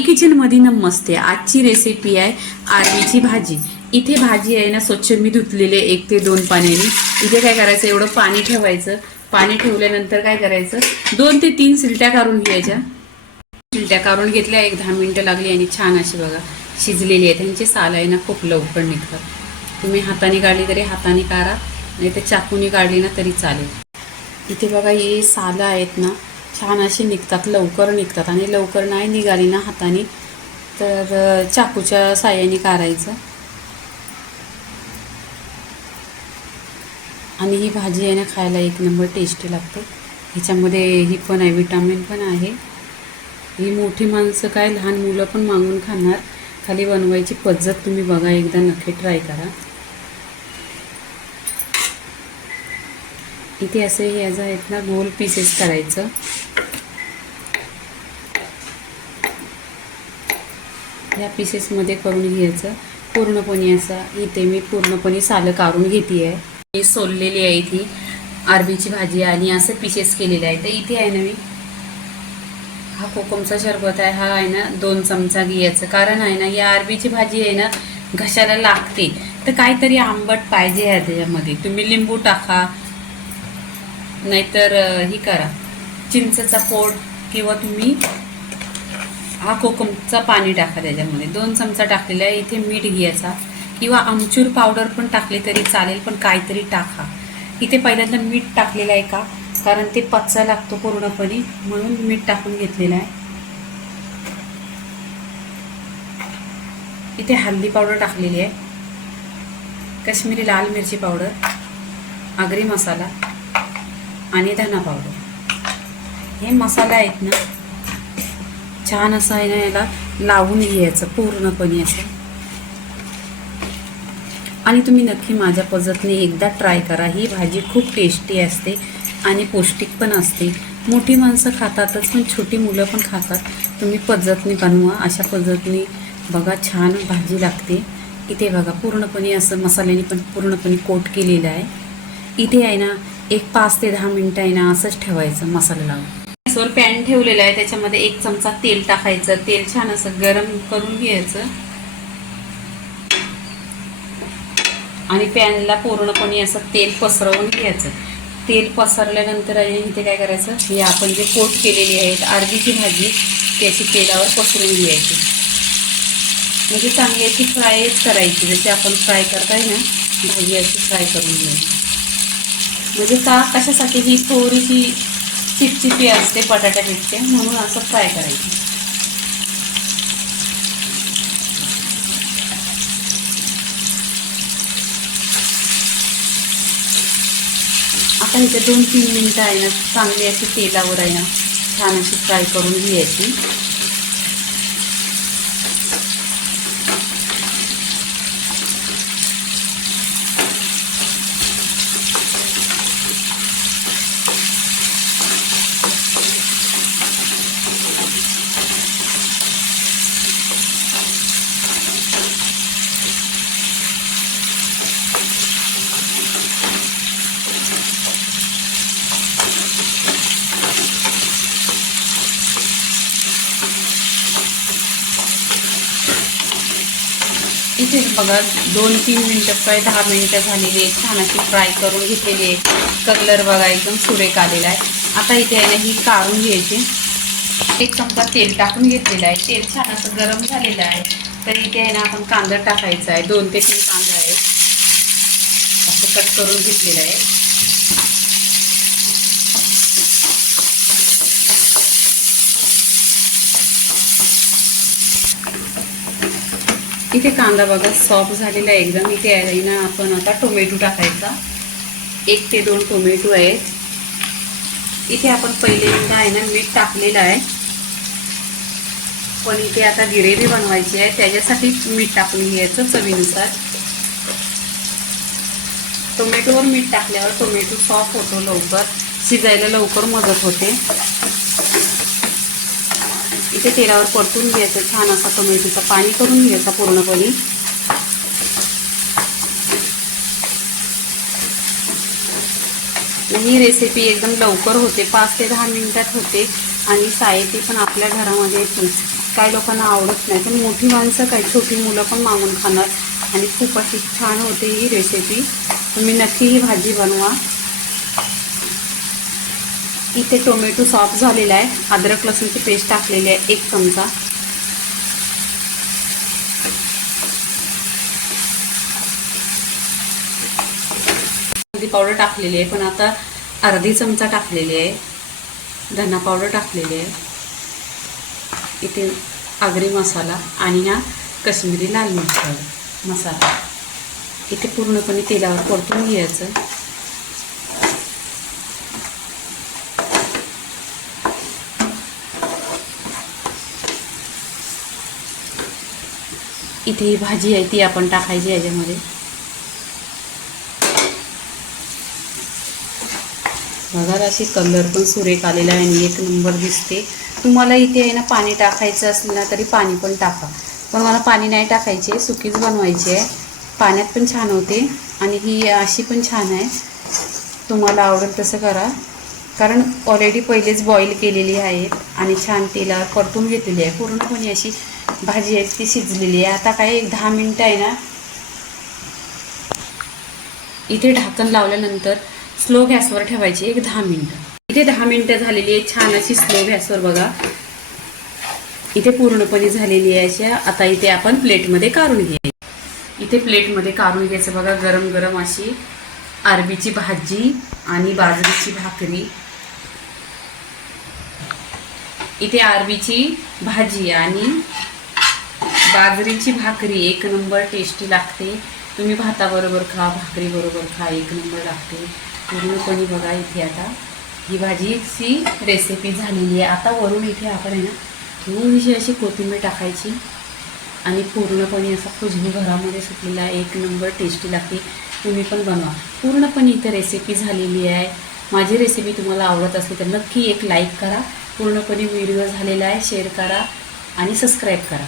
Kitchen मध्ये नमस्ते। आजची recipe आहे अरबीची भाजी। इथे भाजी आहे ना स्वच्छ मी धुतलेली 1 ते 2 पाण्याने। इथे काय करायचं, एवढं पाणी ठेवायचं। पाणी ठेवल्यानंतर काय करायचं, 2 ते 3 सिलट्या काढून घ्यायच्या। सिलट्या काढून घेतल्या, 1-10 मिनिटं लागली आणि छान अशी बघा शिजलेली आहे। त्यांची साल आहे ना खूप लवकर निघतात। तुम्ही हाताने काढली तरी हाताने काढा, नाही तर चाकूने काढली ना तरी चालेल। इथे बघा हे सालं आहेत ना छान अशी निघतात, लवकर निघतात। आणि लवकर नाही निघाली ना हाताने तर चाकूच्या साहाय्याने काढायचं। आणि ही भाजी आहे ना खायला 1 नंबर टेस्टी लागते। ह्याच्यामध्ये ही पण आहे, विटामिन पण आहे। ही मोठी माणसं काय लहान मुलं पण मागून खाणार। खाली बनवायची पद्धत तुम्ही बघा, एकदा नक्की ट्राय करा। इथे असे हे याचा आहेत ना गोल पीसेस करायचं। या पीसेसमध्ये करून घ्यायचं पूर्णपणे असं। इथे मी पूर्णपणे सालं काढून घेते आहे, मी सोललेली आहे ती अरबीची भाजी आणि असं पीसेस केलेले आहे। तर इथे आहे ना मी हा कोकमचा शरबत आहे, हा आहे ना 2 चमचा घ्यायचं। कारण आहे ना या अरबीची भाजी आहे ना घशाला लागते, तर काहीतरी आंबट पाहिजे आहे त्याच्यामध्ये। तुम्ही लिंबू टाका, नाहीतर ही करा चिंचेचा फोड, किंवा तुम्ही हा कोकमचा पाणी टाका त्याच्यामध्ये। 2 चमचा टाकलेला आहे। इथे मीठ घ्यायचा, किंवा आमचूर पावडर पण टाकली तरी चालेल, पण काहीतरी टाका। इथे पहिल्यांदा मीठ टाकलेलं आहे का, कारण ते पचायला लागतो पूर्णपणे, म्हणून मीठ टाकून घेतलेलं आहे। इथे हळदी पावडर टाकलेली आहे, काश्मीरी लाल मिरची पावडर, आगरी मसाला आणि धना पावडर। हे मसाला आहेत ना छान असं आहे ना याला लावून घ्यायचं पूर्णपणे असं। आणि तुम्ही नक्की माझ्या पद्धतीने एकदा ट्राय करा। ही भाजी खूप टेस्टी असते आणि पौष्टिक पण असते। मोठी माणसं खातातच, पण छोटी मुलं पण खातात। तुम्ही पद्धतीने बनवा, अशा पद्धतीने बघा छान भाजी लागते। इथे बघा पूर्णपणे असं मसाल्याने पण पूर्णपणे कोट केलेलं आहे। इथे आहे ना 5 ते 10 मिनिटं आहे ना असंच ठेवायचं मसाला लावून। गॅसवर पॅन ठेवलेला आहे, त्याच्यामध्ये 1 चमचा तेल टाकायचं। तेल छान असं गरम करून घ्यायचं आणि पॅनला पूर्णपणे असं तेल पसरवून घ्यायचं। तेल पसरल्यानंतर इथे काय करायचं, हे आपण जे कोट केलेली आहे अरबीची भाजी ती अशी तेलावर पसरून घ्यायची। म्हणजे चांगली अशी फ्रायच करायची, जशी आपण फ्राय करताय ना भाजी अशी फ्राय करून घ्यायची। म्हणजे का कशासाठी, ही थोडीशी चिपचिपी असते बटाट्यापेक्षा, म्हणून असं फ्राय करायचं। आता इथे 2-3 मिनिटं आहे ना चांगली अशी तेलावर आहे ना छान अशी फ्राय करून घ्यायची। इथे बघा 2-3 मिनिटं काय 10 मिनिटं झालेली आहे, छान अशी फ्राय करून घेतलेली आहे। कलर बघा एकदम सुरेख आलेला आहे। आता इथे आहे ना ही काढून घ्यायची। 1 चमचा तेल टाकून घेतलेलं आहे, तेल छान असं गरम झालेलं आहे। तर इथे आहे ना आपण कांदा टाकायचा आहे, 2 ते 3 कांदा आहे असं कट करून घेतलेलं आहे। इथे कांदा बघा सॉफ्ट झालेला आहे एकदम। इथे आहे ना आपण आता टोमॅटो टाकायचा, 1 ते 2 टोमॅटो आहेत। इथे आपण पहिल्यांदा आहे ना मीठ टाकलेलं आहे, पण इथे आता ग्रेव्ही बनवायची आहे त्याच्यासाठी मीठ टाकून घ्यायचं चवीनुसार। टोमॅटोवर मीठ टाकल्यावर टोमॅटो सॉफ्ट होतो, लवकर शिजायला लवकर मदत होते। इथे तेलावर परतून घ्यायचं छान असा, टोमॅटोचं पाणी करून घ्यायचा पूर्णपणे। ही रेसिपी एकदम लवकर होते, 5 ते 10 मिनिटात होते आणि साहित्य पण आपल्या घरामध्ये येतील. काही लोकांना आवडत नाही, पण मोठी माणसं काही छोटी मुलं पण मागून खाणार आणि खूप अशी छान होते ही रेसिपी. तुम्ही नक्की ही भाजी बनवा. इथे टोमॅटो सॉफ्ट झालेला आहे, अद्रक लसूणची पेस्ट टाकलेली आहे 1 चमचा. हळदी पावडर टाकलेली आहे, पण आता अर्धी चमचा टाकलेली आहे. धना पावडर टाकलेली आहे. इथे आगरी मसाला आणि हा काश्मीरी लाल मिरच मसाला इथे पूर्णपणे तेलावर परतून घ्यायचं. इथे ही भाजी आहे ती आपण टाकायची याच्यामध्ये. बघा अशी कलर पण सुरेख आलेला आहे आणि 1 नंबर दिसते. तुम्हाला इथे आहे ना पाणी टाकायचं असेल ना तरी पाणी पण टाका, पण मला पाणी नाही टाकायचे, सुकीच बनवायची आहे. पाण्यात पण छान होते आणि ही अशी पण छान आहे. तुम्हाला आवडेल तसं करा, कारण ऑलरेडी पहिलेच बॉईल केलेली आहेत आणि छान तेलावर परतून घेतलेली आहे. पूर्णपणे अशी भाजी आहे ती शिजलेली आहे. आता काय 10 मिनटं आहे ना, इथे ढाकण लावल्यानंतर स्लो गॅसवर ठेवायची 10 मिनटं. इथे 10 मिनटं झालेली आहे छान अशी स्लो गॅसवर. बघा इथे पूर्णपणे झालेली आहे अशी. आता इथे आपण प्लेटमध्ये काढून घ्यायची. इथे प्लेटमध्ये काढून घ्यायचं. बघा गरम गरम अशी अरबीची भाजी आणि बाजरीची भाकरी. इथे अरबीची भाजी आणि बाजरीची भाकरी 1 नंबर टेस्टी लागते. तुम्ही भाताबरोबर खा, भाकरी बरोबर खा, 1 नंबर लागते पूर्णपणे. बघा इथे आता ही भाजीची रेसिपी झालेली आहे. आता वरून इथे आपण आहे ना थोडीशी अशी कोथिंबीर टाकायची आणि पूर्णपणे असा खुशबू घरामध्ये सुटलेला आहे. 1 नंबर टेस्टी लागते. तुम्ही पण बनवा. पूर्णपणे इथे रेसिपी झालेली आहे. माझी रेसिपी तुम्हाला आवडत असली तर नक्की एक लाईक करा. पूर्णपणे व्हिडिओ झालेला आहे, शेअर करा आणि सबस्क्राईब करा.